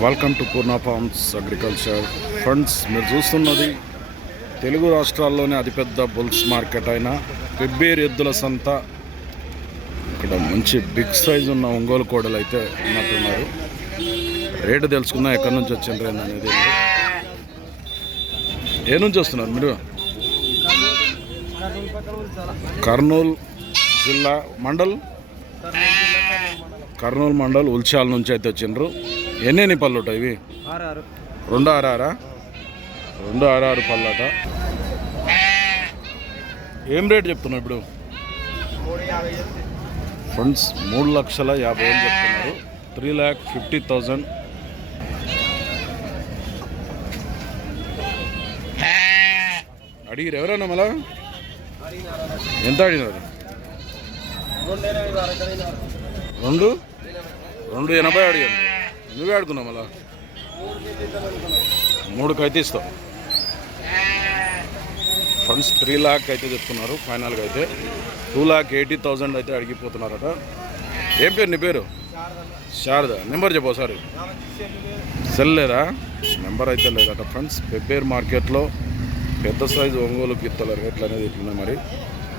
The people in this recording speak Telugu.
Welcome to Purna farms agriculture friends మీరు చూస్తున్నది తెలుగు రాష్ట్రాల్లోనే అతిపెద్ద బుల్స్ మార్కెట్ అయిన పెబ్బేరు ఎద్దుల సంత. ఇక్కడ మంచి బిగ్ సైజ్ ఉన్న ఒంగోలు కోడలు అయితే ఉన్నట్టున్నారు. రేటు తెలుసుకుందాం ఎక్కడి నుంచి వచ్చిండ్రు ఏంది అనేది ఏ నుంచి వస్తున్నారు మీరు? కర్నూలు జిల్లా మండల్? కర్నూలు మండల్ ఉల్చాల నుంచి అయితే వచ్చిండ్రు. ఎన్ని పళ్ళు ఉంటాయి ఇవి రెండు ఆరారా? రెండు ఆరారు పళ్ళట. ఏం రేట్ చెప్తున్నావు ఇప్పుడు? ఫ్రెండ్స్ మూడు లక్షల యాభై వేలు చెప్తున్నారు. Three lakh fifty thousand. అడిగిరు ఎవరైనా మళ్ళా? ఎంత అడిగినారు? రెండు. రెండు రెండు ఎనభై అడిగాను నువ్వే అడుగున్నావు మళ్ళా? మూడు అయితే ఇస్తావు ఫండ్స్ త్రీ ల్యాక్ అయితే చెప్తున్నారు ఫైనల్గా అయితే. టూ ల్యాక్ ఎయిటీ థౌజండ్ అయితే అడిగిపోతున్నారట. ఏం పేరు నీ పేరు? శారద. నెంబర్ చెప్పు ఒకసారి. సెల్ లేదా? నెంబర్ అయితే లేదట ఫ్రెండ్స్ పెబ్బేర్ మార్కెట్లో పెద్ద సైజు ఒంగోలు గిత్తల రేట్లు అనేది ఇట్లున్నాయి మరి?